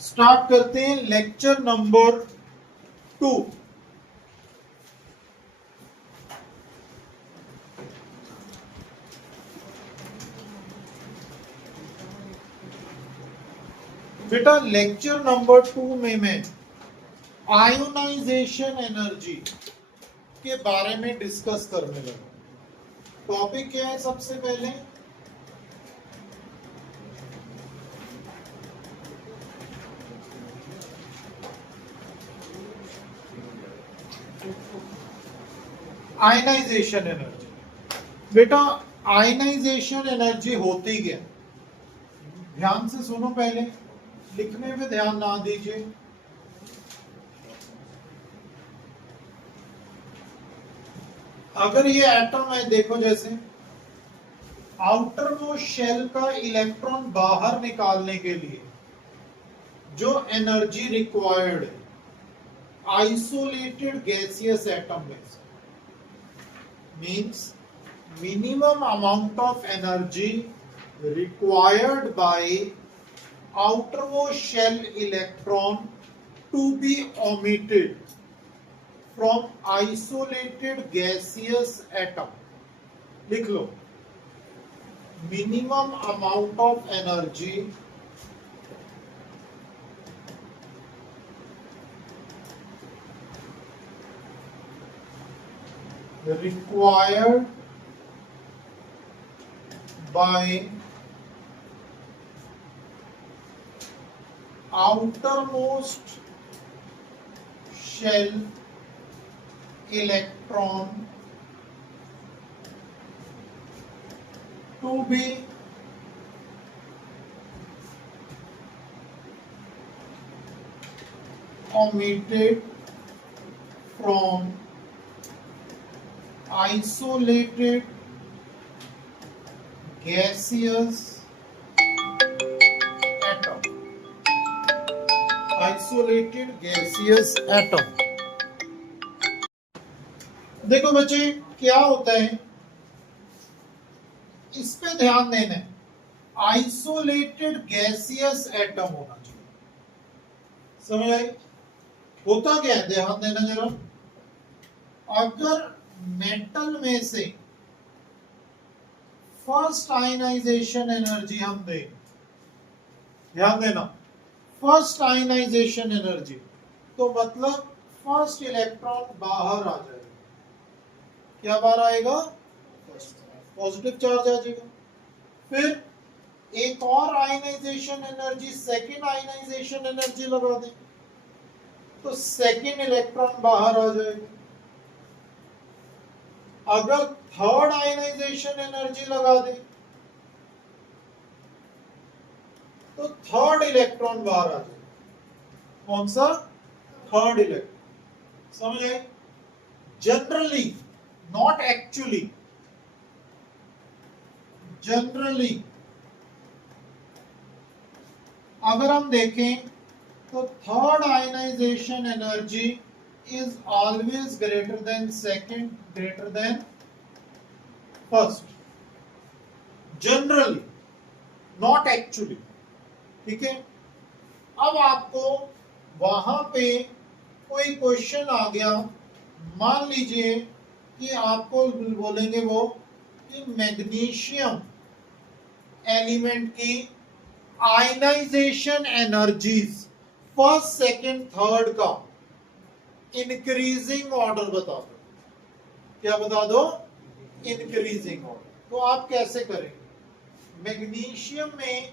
Start करते हैं lecture number 2। बेटा लेक्चर नंबर 2 में मैं आयोनाइजेशन एनर्जी के बारे में डिस्कस करने लगा। टॉपिक क्या है? सबसे पहले आयनाइजेशन एनर्जी। बेटा आयनाइजेशन एनर्जी होती क्या? ध्यान से सुनो, पहले लिखने पे ध्यान ना दीजिए। अगर ये एटम है, देखो जैसे आउटर मोस्ट शेल का इलेक्ट्रॉन बाहर निकालने के लिए जो एनर्जी रिक्वायर्ड है आइसोलेटेड गैसियस एटम में means minimum amount of energy required by outermost shell electron to be omitted from isolated gaseous atom। लिख लो, minimum amount of energy required by outermost shell electron to be omitted from isolated gaseous atom। isolated gaseous atom। देखो बच्चे क्या होता है, इस पे ध्यान देना है। आइसोलेटेड गैसियस एटम होना चाहिए, समझ आई? होता क्या है, ध्यान देना जरा। अगर मेटल में से फर्स्ट आयनाइजेशन एनर्जी हम दें, ध्यान देना, फर्स्ट आयनाइजेशन एनर्जी, तो मतलब फर्स्ट इलेक्ट्रॉन बाहर आ जाएगा। क्या बाहर आएगा? पॉजिटिव चार्ज आ जाएगा। फिर एक और ionization energy, second ionization energy लगा दें तो सेकेंड इलेक्ट्रॉन बाहर आ जाएगा। अगर थर्ड आयनाइजेशन एनर्जी लगा दें तो थर्ड इलेक्ट्रॉन बाहर आ जाएगा। कौन सा? Third electron. समझ आए? जनरली, नॉट एक्चुअली, जनरली अगर हम देखें तो third ionization energy is always greater than second, greater than first, generally, not actually। ठीक है? अब आपको वहां पे कोई क्वेश्चन आ गया, मान लीजिए कि आपको बोलेंगे वो कि मैग्नीशियम एलिमेंट की ionization energies first, second, third का इंक्रीजिंग ऑर्डर बता दो। क्या बता दो? Increasing order. तो आप कैसे करेंगे? मैग्नीशियम में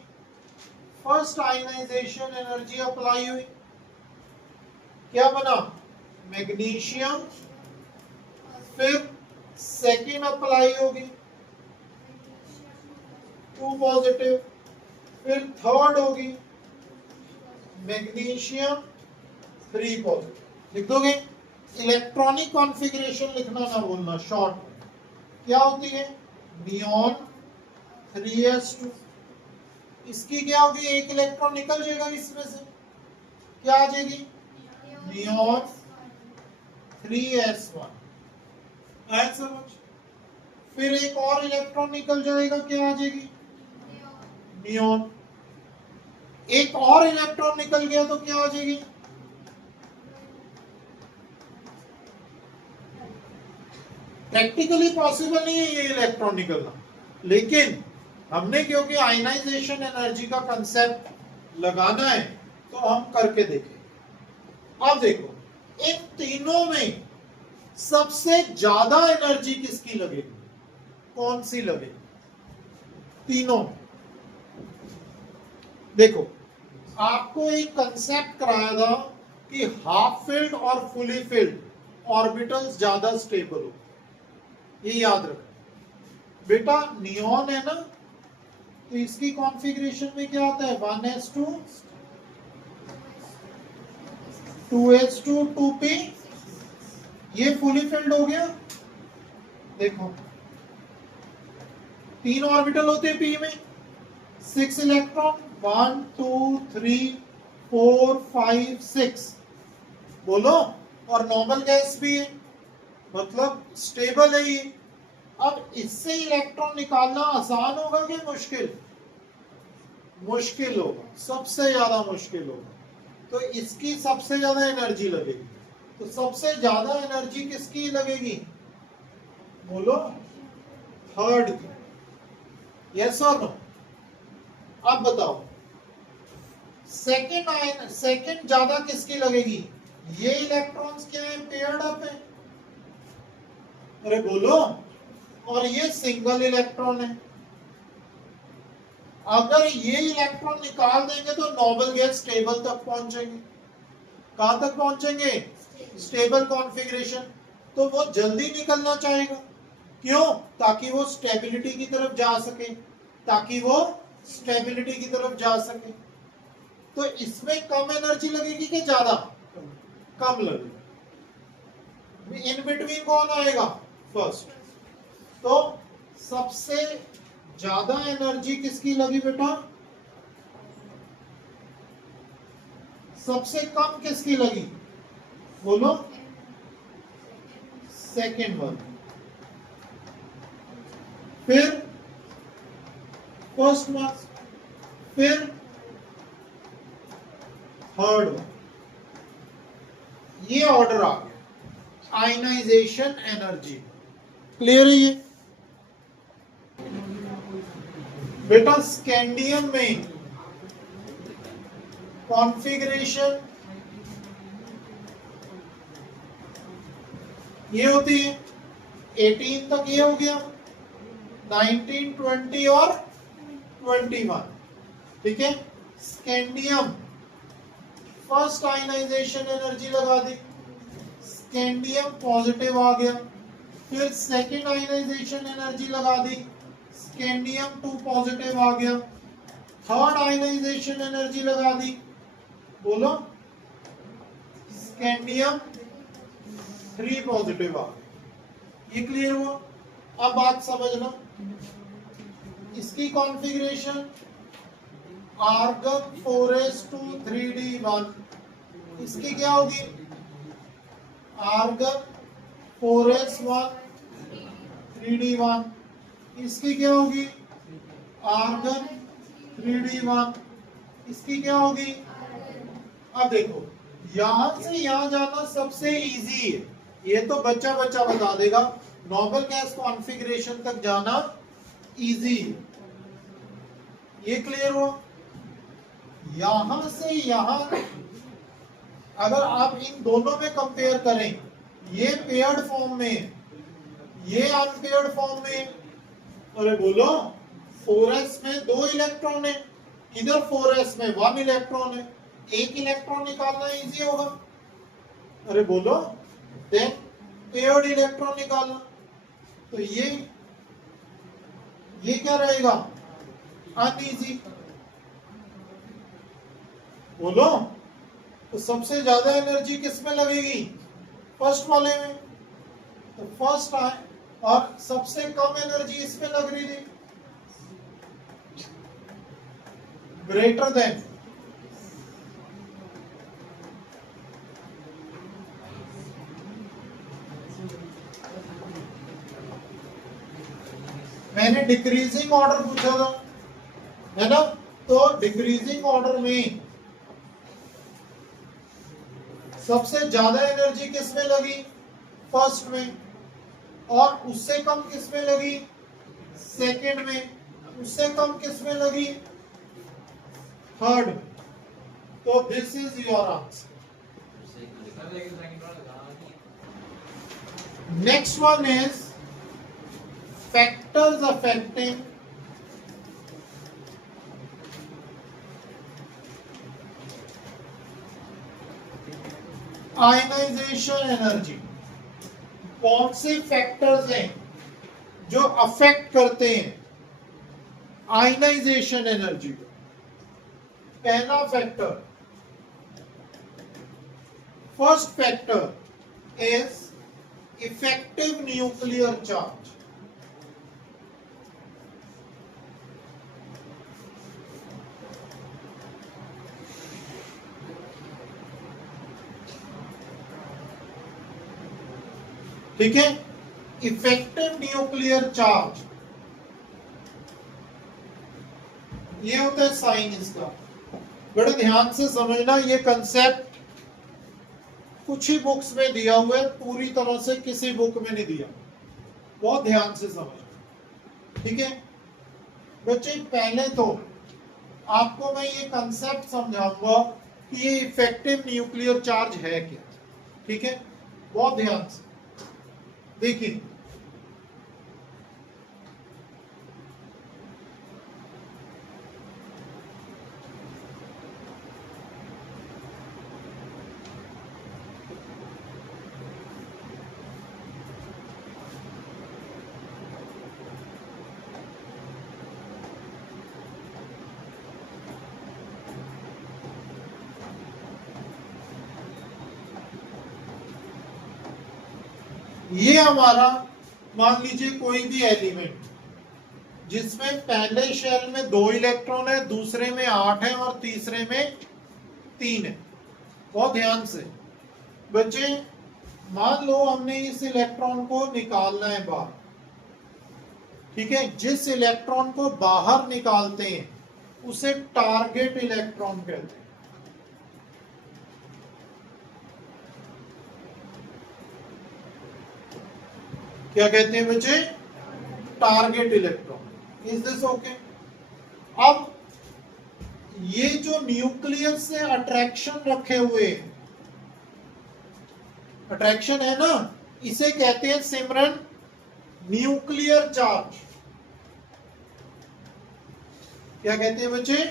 फर्स्ट आयनाइजेशन एनर्जी अप्लाई हुई, क्या बना? मैग्नीशियम। फिर सेकेंड अप्लाई होगी, 2 पॉजिटिव। फिर थर्ड होगी मैग्नीशियम 3 पॉजिटिव। लिख दोगे? इलेक्ट्रॉनिक कॉन्फ़िगरेशन लिखना ना भूलना, शॉर्ट में क्या होती है? Neon 3s2। इसकी क्या होगी? एक इलेक्ट्रॉन निकल जाएगा इसमें से, क्या आ जाएगी? Neon 3s1। आया समझ? फिर एक और इलेक्ट्रॉन निकल जाएगा, क्या आ जाएगी? नियॉन एक और इलेक्ट्रॉन निकल गया तो क्या हो जाएगी? प्रैक्टिकली पॉसिबल नहीं है ये इलेक्ट्रॉन निकलना, लेकिन हमने क्योंकि आयनाइजेशन एनर्जी का कंसेप्ट लगाना है तो हम करके देखें। अब देखो, इन तीनों में सबसे ज्यादा एनर्जी किसकी लगेगी? कौन सी लगेगी? तीनों। देखो, आपको एक कंसेप्ट कराया था कि हाफ फिल्ड और फुली फिल्ड ऑर्बिटल्स ज्यादा स्टेबल हो, ये याद रखना बेटा। नियॉन है ना, तो इसकी कॉन्फ़िगरेशन में क्या आता है? 1s2 2s2 2p, ये फुली फिल्ड हो गया। देखो, 3 ऑर्बिटल होते हैं p में, 6 इलेक्ट्रॉन, 1 2 3 4 5 6, बोलो। और नॉर्मल गैस भी है, मतलब स्टेबल है ये। अब इससे इलेक्ट्रॉन निकालना आसान होगा कि मुश्किल? मुश्किल होगा, सबसे ज्यादा मुश्किल होगा। तो इसकी सबसे ज्यादा एनर्जी लगेगी। तो सबसे ज्यादा एनर्जी किसकी लगेगी? बोलो, थर्ड की। यस और नो? अब बताओ, सेकंड ज्यादा किसकी लगेगी? ये इलेक्ट्रॉन्स क्या है? पेयर्ड अप है। अरे बोलो। और ये सिंगल इलेक्ट्रॉन है। अगर ये इलेक्ट्रॉन निकाल देंगे तो नोबल गैस स्टेबल तक पहुंचेंगे। कहां तक पहुंचेंगे? Stable configuration. तो वो जल्दी निकलना चाहेगा, क्यों? ताकि वो स्टेबिलिटी की तरफ जा सके, ताकि वो स्टेबिलिटी की तरफ जा सके। तो इसमें कम एनर्जी लगेगी कि ज्यादा? कम लगेगी। इन बिटवीन कौन आएगा? फर्स्ट। तो सबसे ज्यादा एनर्जी किसकी लगी बेटा? सबसे कम किसकी लगी? बोलो। Second one. फिर फर्स्ट वन, फिर थर्ड वन। ये ऑर्डर आ गया आयनाइजेशन एनर्जी। क्लियर है ये बेटा? स्कैंडियम में कॉन्फ़िगरेशन ये होती है, 18 तक ये हो गया, 19 20 और 21। ठीक है। स्कैंडियम फर्स्ट आयनाइजेशन एनर्जी लगा दी, स्कैंडियम पॉजिटिव आ गया। फिर सेकेंड आयनाइजेशन एनर्जी लगा दी, स्कैंडियम 2 पॉजिटिव आ गया। थर्ड आयनाइजेशन एनर्जी लगा दी, बोलो। स्कैंडियम 3 पॉजिटिव आ गया। ये क्लियर हुआ? अब बात समझना, इसकी कॉन्फ़िगरेशन आर्गन 4s2 3d1, इसकी क्या होगी? आर्गन 4s1 3d1, इसकी क्या होगी? आर्गन 3d1, इसकी क्या होगी? अब देखो, यहां से यहां जाना सबसे इजी है, ये तो बच्चा बच्चा बता देगा। नोबल गैस कॉन्फ़िगरेशन तक जाना इजी है। ये क्लियर हुआ? यहां से यहां अगर आप इन दोनों में कंपेयर करें, ये पेयर्ड फॉर्म में, ये अनपेयर्ड फॉर्म में। अरे बोलो, 4s में 2 इलेक्ट्रॉन है, इधर 4s में 1 इलेक्ट्रॉन है, एक इलेक्ट्रॉन निकालना इजी होगा। अरे बोलो, देन पेयर्ड इलेक्ट्रॉन निकालना, तो ये क्या रहेगा? अनइजी। बोलो, तो सबसे ज्यादा एनर्जी किसमें लगेगी? फर्स्ट वाले में। तो फर्स्ट आए, और सबसे कम एनर्जी इसमें लग रही थी, ग्रेटर देन। मैंने डिक्रीजिंग ऑर्डर पूछा था, है ना? तो डिक्रीजिंग ऑर्डर में सबसे ज्यादा एनर्जी किसमें लगी? फर्स्ट में। और उससे कम किसमें लगी? सेकेंड में। उससे कम किसमें लगी? थर्ड में। तो this is your answer. Next one is factors affecting ionization energy. कौन से फैक्टर्स हैं जो अफेक्ट करते हैं आयनाइजेशन एनर्जी को? पहला factor, first factor is effective nuclear charge. ठीक है, इफेक्टिव न्यूक्लियर चार्ज, ये होता है साइन इसका। बड़े ध्यान से समझना, ये कंसेप्ट कुछ ही बुक्स में दिया हुआ है, पूरी तरह से किसी बुक में नहीं दिया। बहुत ध्यान से समझना, ठीक है बच्चे। पहले तो आपको मैं ये कंसेप्ट समझाऊंगा कि ये इफेक्टिव न्यूक्लियर चार्ज है क्या। ठीक है, बहुत ध्यान से देखिए। ये हमारा मान लीजिए कोई भी एलिमेंट जिसमें पहले शेल में 2 इलेक्ट्रॉन है, दूसरे में 8 है और तीसरे में 3 है। बहुत ध्यान से बच्चे, मान लो हमने इस इलेक्ट्रॉन को निकालना है बाहर। ठीक है, जिस इलेक्ट्रॉन को बाहर निकालते हैं उसे टारगेट इलेक्ट्रॉन कहते हैं। क्या कहते हैं बच्चे? Target electron. Is this okay? अब ये जो न्यूक्लियस से अट्रैक्शन रखे हुए, अट्रैक्शन है ना, इसे कहते हैं सिमरन न्यूक्लियर चार्ज। क्या कहते हैं बच्चे?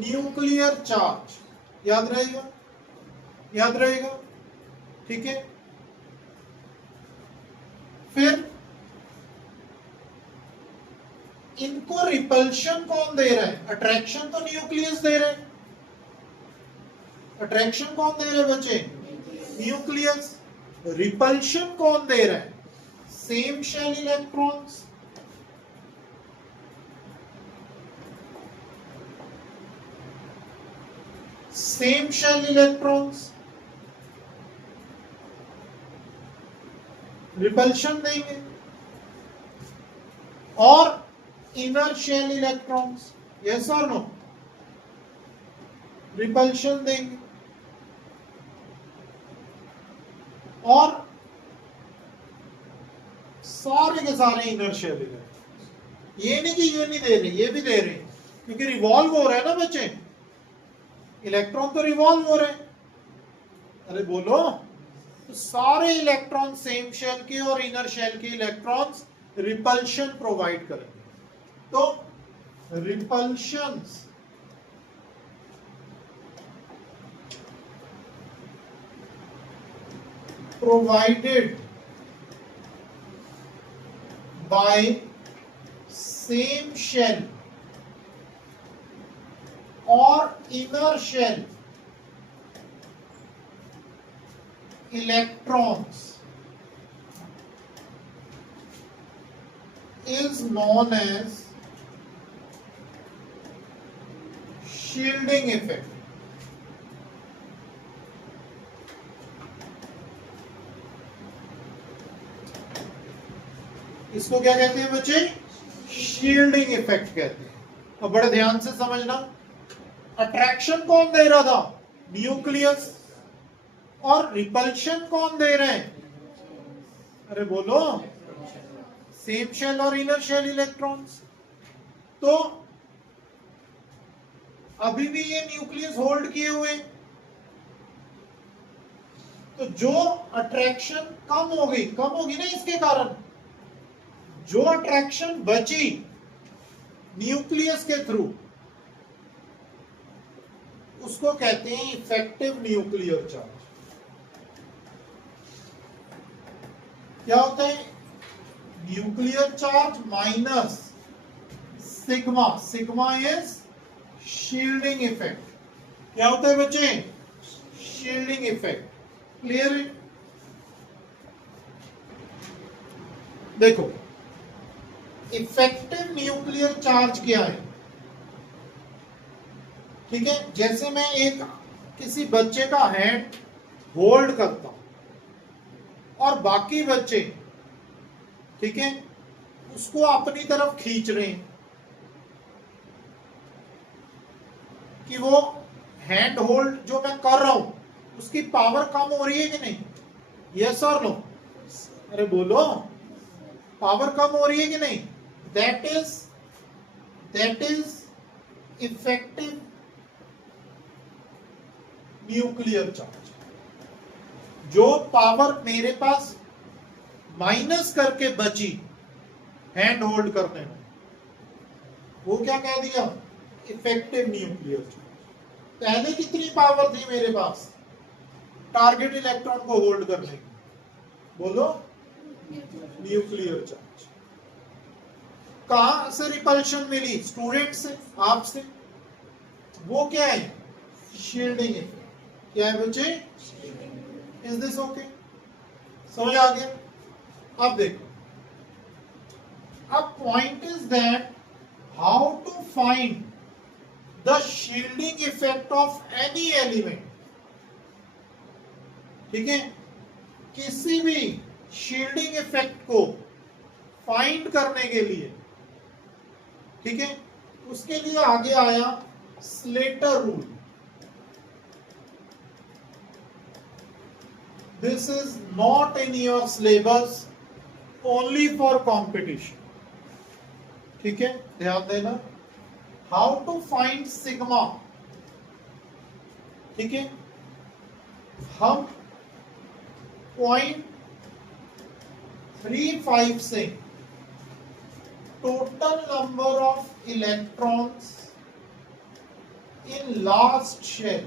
Nuclear charge. याद रहेगा, याद रहेगा। ठीक है, फिर इनको रिपल्शन कौन दे रहा है? अट्रैक्शन तो न्यूक्लियस दे रहे हैं। अट्रैक्शन कौन दे रहे हैं बच्चे? न्यूक्लियस। रिपल्शन कौन दे रहा है? Same shell electrons. Same shell electrons repulsion देंगे, और इनर शेल इलेक्ट्रॉन्स, यस और नो, रिपल्शन देंगे। और सारे के सारे इनर शेल इलेक्ट्रॉन्स। ये नहीं कि ये नहीं दे रहे, ये भी दे रहे, क्योंकि रिवॉल्व हो रहा है ना बच्चे, इलेक्ट्रॉन तो रिवॉल्व हो रहे हैं। अरे बोलो, तो सारे इलेक्ट्रॉन सेम शेल के और इनर शेल के इलेक्ट्रॉन्स रिपल्शन प्रोवाइड करेंगे। तो repulsions provided by same shell और inner shell electrons is known as shielding effect. इसको क्या कहते हैं बच्चे? शील्डिंग इफेक्ट कहते हैं। और बड़े ध्यान से समझना, अट्रैक्शन कौन दे रहा था? न्यूक्लियस। और रिपल्शन कौन दे रहे हैं? अरे बोलो, सेम शेल और इनर शेल इलेक्ट्रॉन्स। तो अभी भी ये न्यूक्लियस होल्ड किए हुए, तो जो अट्रैक्शन कम होगी ना इसके कारण, जो अट्रैक्शन बची न्यूक्लियस के थ्रू, उसको कहते हैं इफेक्टिव न्यूक्लियर चार्ज। क्या होता है? Nuclear charge minus sigma, sigma is shielding effect. क्या होता है बच्चे? Shielding effect. क्लियर है? देखो, इफेक्टिव न्यूक्लियर चार्ज क्या है? ठीक है, जैसे मैं एक किसी बच्चे का हैंड होल्ड करता हूं और बाकी बच्चे, ठीक है, उसको अपनी तरफ खींच रहे हैं, कि वो हैंड होल्ड जो मैं कर रहा हूं उसकी पावर कम हो रही है कि नहीं? यस और नो? अरे बोलो, पावर कम हो रही है कि नहीं? That is effective nuclear charge. जो पावर मेरे पास माइनस करके बची हैंड होल्ड करने में, वो क्या कह दिया? Effective nuclear charge. पहले कितनी पावर थी मेरे पास टारगेट इलेक्ट्रॉन को होल्ड करने की? बोलो, न्यूक्लियर चार्ज। कहां से रिपल्शन मिली? स्टूडेंट से, आपसे। वो क्या है? Shielding effect. क्या है बच्चे? Is this okay? समझ आ गया? अब देखो, अब point is that how to find the shielding effect of any element. ठीक है, किसी भी शील्डिंग इफेक्ट को फाइंड करने के लिए, ठीक है, उसके लिए आगे आया Slater rule. This is not in your syllabus, only for competition. ठीक है, ध्यान देना। How to find sigma? ठीक है, हम 0.35 से total number of electrons in last shell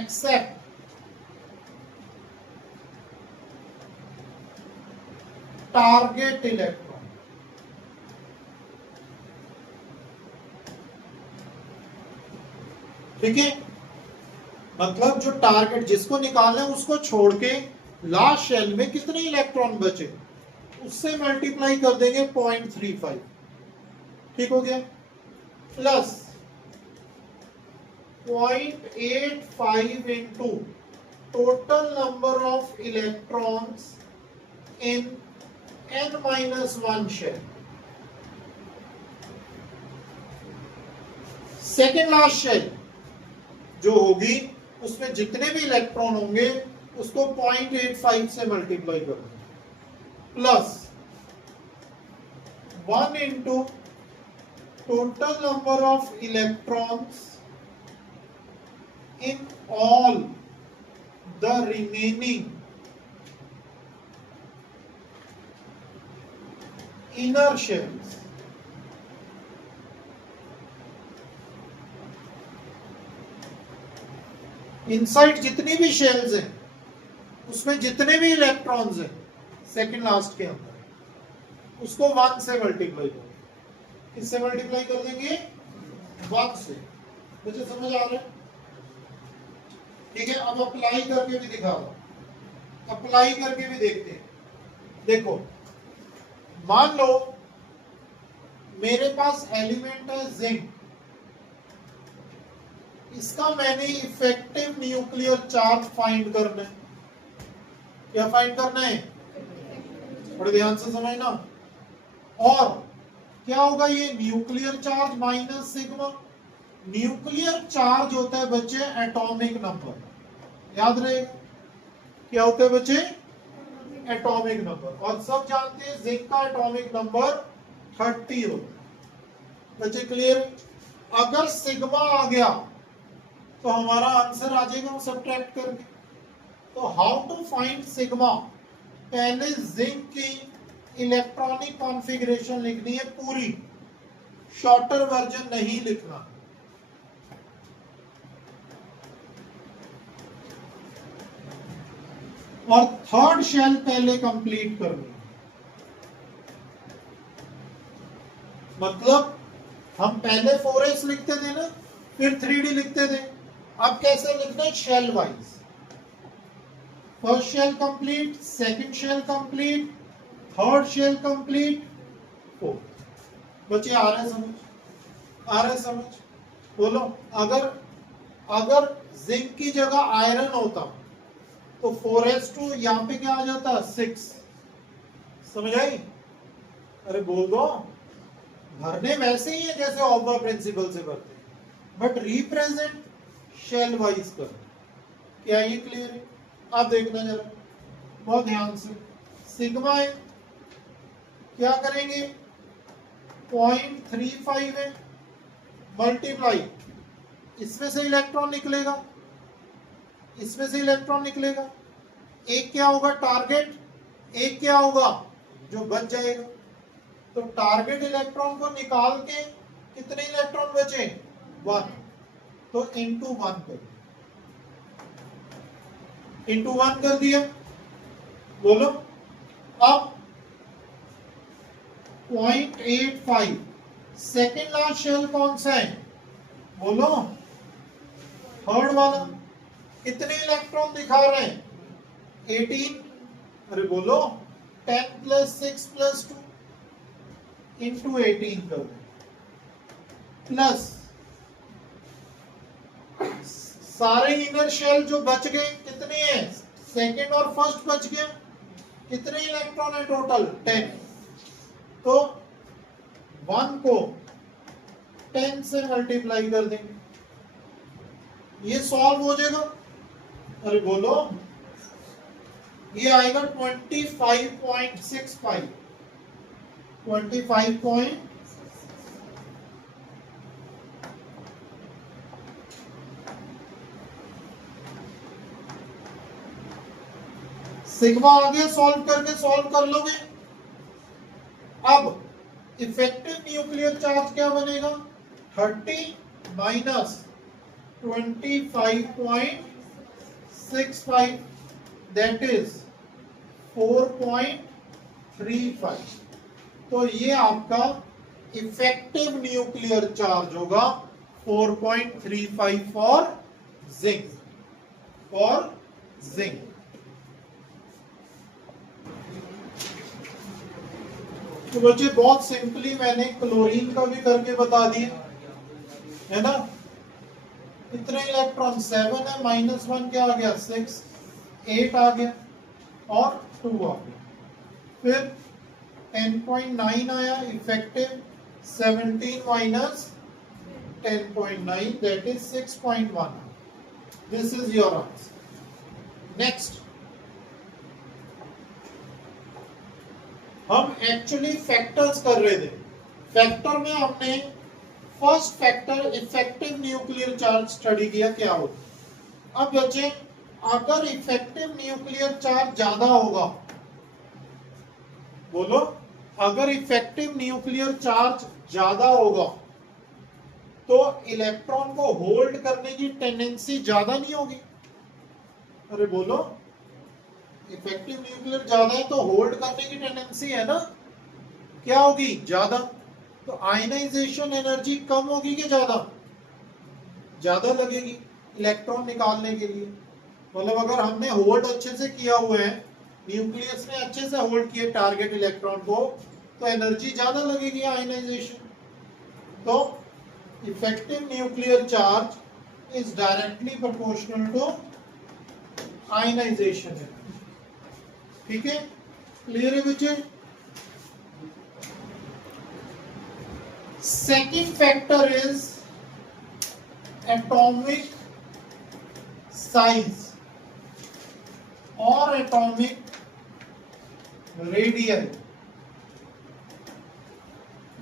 except target electron, ठीक है, मतलब जो टारगेट जिसको निकालना है उसको छोड़ के लास्ट शेल में कितने इलेक्ट्रॉन बचे उससे मल्टीप्लाई कर देंगे 0.35। ठीक हो गया? Plus 0.85 into total number of electrons in n-1 shell. Second last shell जो होगी उसमें जितने भी इलेक्ट्रॉन होंगे उसको 0.85 से मल्टीप्लाई कर दें, plus 1 into total number of electrons in all the remaining inner shells. Inside जितनी भी शेल्स हैं उसमें जितने भी इलेक्ट्रॉन्स हैं सेकेंड लास्ट के अंदर, उसको 1 से मल्टीप्लाई करेंगे। किससे मल्टीप्लाई कर देंगे? 1 से। मुझे समझ आ रहा है? ठीक है, अब अप्लाई करके भी दिखा दो, अप्लाई करके भी देखते हैं। देखो, मान लो मेरे पास एलिमेंट है जिंक, इसका मैंने इफेक्टिव न्यूक्लियर चार्ज फाइंड करना है। क्या फाइंड करना है? बड़े ध्यान से समझना। और क्या होगा ये nuclear charge minus sigma. Nuclear charge होता है बच्चे एटॉमिक नंबर, याद रहेगा क्या होता है बच्चे, एटॉमिक नंबर। और सब जानते हैं जिंक का एटॉमिक नंबर 30 होता है बच्चे, क्लियर। अगर सिग्मा आ गया तो हमारा आंसर आ जाएगा सब्ट्रैक्ट करके। तो हाउ टू फाइंड सिग्मा, पहले जिंक की इलेक्ट्रॉनिक कॉन्फ़िगरेशन लिखनी है पूरी, शॉर्टर वर्जन नहीं लिखना। और थर्ड शेल पहले कंप्लीट करनी है, मतलब हम पहले 4s लिखते थे ना, फिर 3d लिखते थे, अब कैसे लिखना है shell wise. First shell complete, second shell complete, third shell complete, fourth. बच्चे आ रहा है समझ, आ रहा है समझ, बोलो। अगर जिंक की जगह आयरन होता तो 4s2 यहां पे क्या आ जाता 6, समझ आई। अरे बोल दो, भरने वैसे ही है जैसे ऑब्बा प्रिंसिपल से भरते हैं, बट रिप्रेजेंट शेल वाइज कर। क्या ये क्लियर है? अब देखना जरा बहुत ध्यान से, सिग्मा है, क्या करेंगे 0.35 है, मल्टीप्लाई, इसमें से इलेक्ट्रॉन निकलेगा, इसमें से इलेक्ट्रॉन निकलेगा, एक क्या होगा टारगेट, एक क्या होगा जो बच जाएगा। तो टारगेट इलेक्ट्रॉन को निकाल के कितने इलेक्ट्रॉन बचे 1, तो इंटू 1 कर, इंटू 1 कर दिया, बोलो। अब 0.85 सेकेंड लास्ट शेल कौन सा है, बोलो थर्ड वाला। कितने इलेक्ट्रॉन दिखा रहे हैं 18, अरे बोलो 10 + 6 + 2 इंटू 18 कर दो, प्लस सारे इनर शेल जो बच गए कितने हैं, सेकेंड और फर्स्ट बच गया, कितने इलेक्ट्रॉन है टोटल 10, तो 1 को 10 से मल्टीप्लाई कर देंगे, ये सॉल्व हो जाएगा। अरे बोलो ये आएगा 25.65, 25 सिग्मा आ गया, सॉल्व करके सॉल्व कर लोगे। अब इफेक्टिव न्यूक्लियर चार्ज क्या बनेगा 30 माइनस 25.65, दैट इज 4.35। तो ये आपका इफेक्टिव न्यूक्लियर चार्ज होगा 4.35 फॉर जिंक, फॉर जिंक। तो बच्चे बहुत सिंपली मैंने क्लोरीन का भी करके बता दिया है ना। कितने इलेक्ट्रॉन 7 है, -1 क्या आ गया 6, 8 आ गया और 2 आ गया। फिर 10.9 आया effective, 17 minus 10.9 that is 6.1। This is your answer. Next हम एक्चुअली फैक्टर्स कर रहे थे। फैक्टर में हमने first factor effective nuclear charge study किया क्या होता। अब बच्चे अगर इफेक्टिव न्यूक्लियर चार्ज ज्यादा होगा, बोलो अगर इफेक्टिव न्यूक्लियर चार्ज ज्यादा होगा तो इलेक्ट्रॉन को होल्ड करने की टेंडेंसी ज्यादा नहीं होगी। अरे बोलो इफेक्टिव न्यूक्लियर ज्यादा है तो होल्ड करने की टेंडेंसी है ना, क्या होगी ज्यादा। तो आयनाइजेशन एनर्जी कम होगी कि ज्यादा, ज्यादा लगेगी इलेक्ट्रॉन निकालने के लिए। मतलब अगर हमने होल्ड अच्छे से किया हुआ है, न्यूक्लियस ने अच्छे से होल्ड किया टारगेट इलेक्ट्रॉन को, तो एनर्जी ज्यादा लगेगी आयनाइजेशन। तो effective nuclear charge is directly proportional to ionization energy. ठीक है, क्लियर है बच्चे। Second factor is atomic size और atomic radii.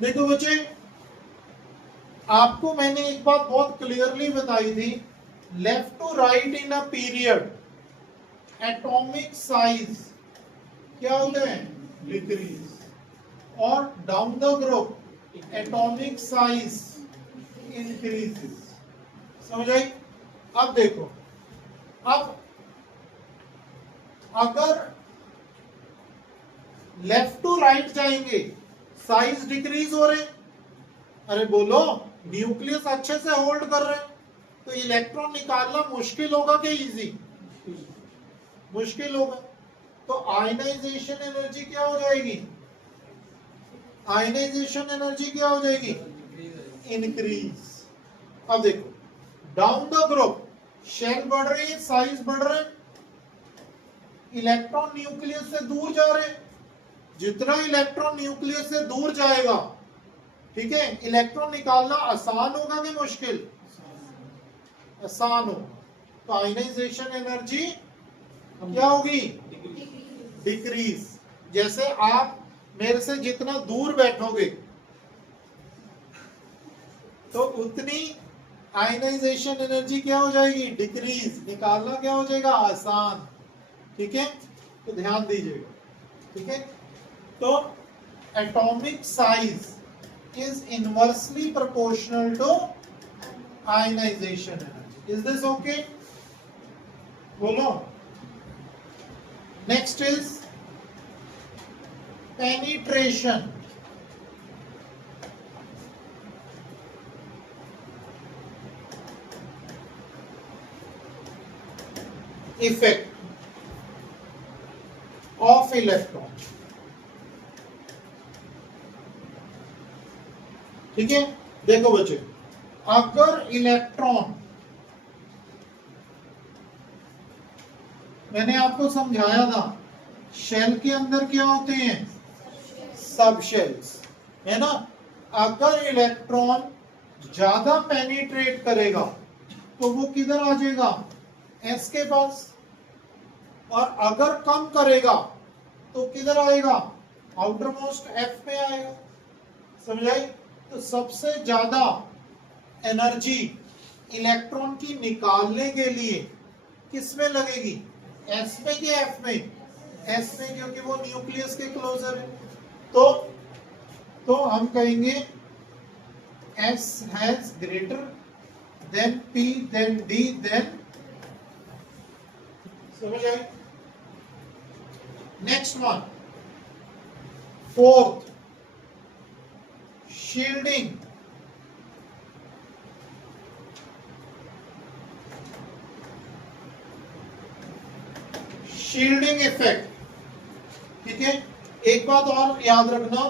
देखो बच्चे, आपको मैंने एक बात बहुत क्लियरली बताई थी, left to right in a period atomic size क्या होते हैं, डिक्रीज, और down the group atomic size increases. समझ आई? अब देखो, अब अगर लेफ्ट टू राइट जाएंगे साइज डिक्रीज हो रहे, अरे बोलो, न्यूक्लियस अच्छे से होल्ड कर रहे हैं, तो इलेक्ट्रॉन निकालना मुश्किल होगा कि इजी? मुश्किल होगा. तो आयनाइजेशन एनर्जी क्या हो जाएगी? आयनाइजेशन एनर्जी क्या हो जाएगी? इंक्रीज. अब देखो, डाउन द ग्रुप शेल बढ़ रही है, साइज बढ़ रहे हैं, इलेक्ट्रॉन न्यूक्लियस से दूर जा रहे हैं. जितना इलेक्ट्रॉन न्यूक्लियस से दूर जाएगा, ठीक है, इलेक्ट्रॉन निकालना आसान होगा कि मुश्किल? आसान होगा. तो आयनाइजेशन एनर्जी क्या होगी? डिक्रीज. जैसे आप मेरे से जितना दूर बैठोगे तो उतनी आयनाइजेशन एनर्जी क्या हो जाएगी? डिक्रीज. निकालना क्या हो जाएगा? आसान. ठीक है, तो ध्यान दीजिएगा. ठीक है, तो atomic size is inversely proportional to ionization energy. Is this okay? बोलो. Next is penetration. Effect of electron. ठीक है, देखो बच्चे, अगर इलेक्ट्रॉन, मैंने आपको समझाया था शेल के अंदर क्या होते हैं? सब शेल्स, है ना. अगर इलेक्ट्रॉन ज्यादा पेनिट्रेट करेगा तो वो किधर आ जाएगा? एस के पास. और अगर कम करेगा तो किधर आएगा? आउटर मोस्ट एफ पे आएगा. समझ आई? तो सबसे ज्यादा एनर्जी इलेक्ट्रॉन की निकालने के लिए किस में लगेगी? एस में कि एफ में? एस में, क्योंकि वो न्यूक्लियस के क्लोजर है. तो हम कहेंगे S has greater than P than D than. समझ आई? Next one, fourth, shielding. Shielding effect. ठीक है, एक बात और याद रखना,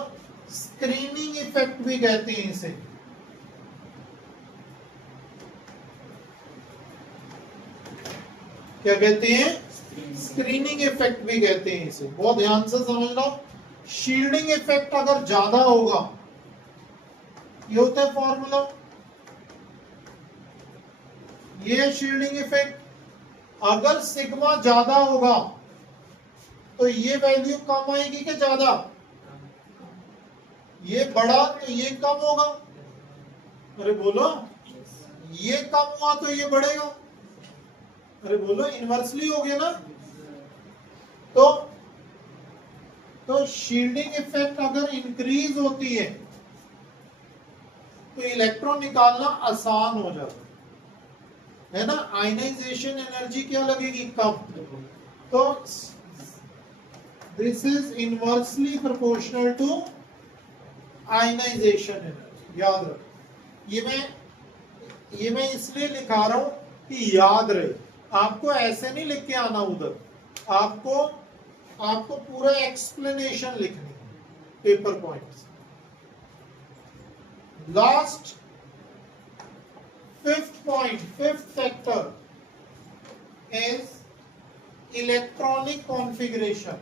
स्क्रीनिंग इफेक्ट भी कहते हैं इसे. क्या कहते हैं? स्क्रीनिंग इफेक्ट भी कहते हैं इसे. बहुत ध्यान से समझना. शील्डिंग इफेक्ट अगर ज्यादा होगा, ये होता है फॉर्मूला, ये शील्डिंग इफेक्ट. अगर सिग्मा ज्यादा होगा तो ये वैल्यू कम आएगी कि ज्यादा? ये बढ़ा तो ये कम होगा. अरे बोलो, ये कम हुआ तो ये बढ़ेगा. अरे बोलो, इनवर्सली हो गया ना. तो शील्डिंग इफेक्ट अगर इंक्रीज होती है तो इलेक्ट्रॉन निकालना आसान हो जाता है ना. आयनाइजेशन एनर्जी क्या लगेगी? कम. तो this is inversely proportional to ionization energy. याद रखो. ये मैं इसलिए लिखा रहा हूं कि याद रहे. आपको ऐसे नहीं लिख के आना उधर, आपको पूरा एक्सप्लेनेशन लिखनी है, paper points. Last fifth point, fifth factor is electronic configuration.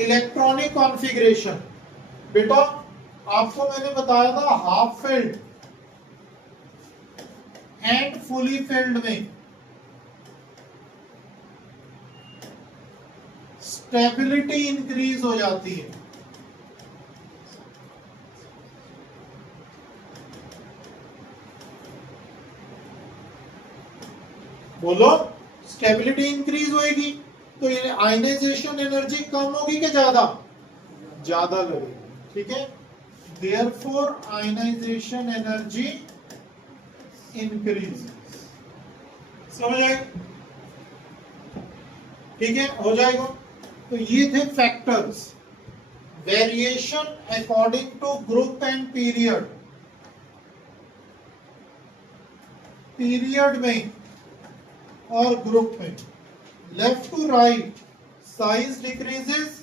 Electronic configuration, बेटा आपको मैंने बताया था half filled and fully filled में स्टेबिलिटी इंक्रीज हो जाती है। बोलो, स्टेबिलिटी इंक्रीज होएगी तो ये आयनाइजेशन एनर्जी कम होगी कि ज्यादा? ज्यादा लगेगी, ठीक है। देयरफॉर आयनाइजेशन एनर्जी इंक्रीज, समझ आए? ठीक है, हो जाएगा। तो ये थे factors, variation according to group and period. Period में और ग्रुप में, left to right size decreases,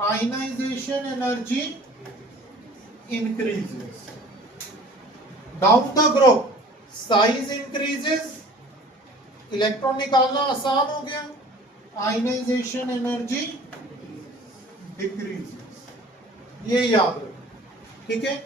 ionization energy increases. Down the group size increases, electron निकालना आसान हो गया, आयनाइजेशन एनर्जी डिक्रीजेस। ये याद रखो, ठीक है।